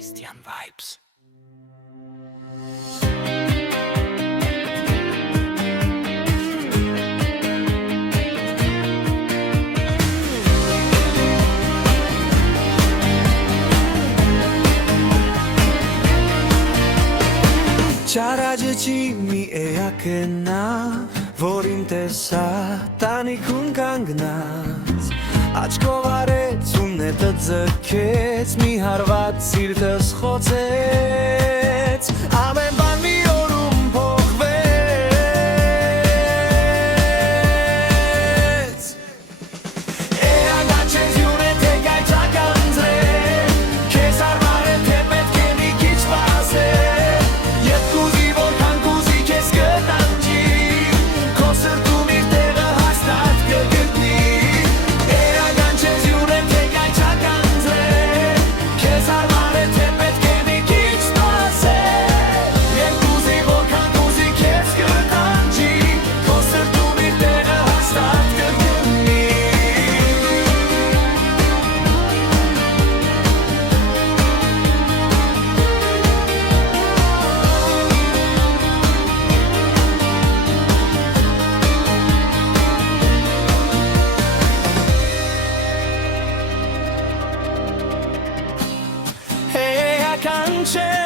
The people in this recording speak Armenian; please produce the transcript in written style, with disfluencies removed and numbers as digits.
Christian Vibes. Չարաջջի մի էակենա, որին տեսա տանիքուն կանգնած Աչքով արեց ու նետը ձգեց, մի հարված սիրտս խոցեց Ամեն բան մի օրում փոխվեց Էակա չես յուն է թե գայճակա ընձրե Քեզ հարմար է թե պետք է մի քիչ վազե Can't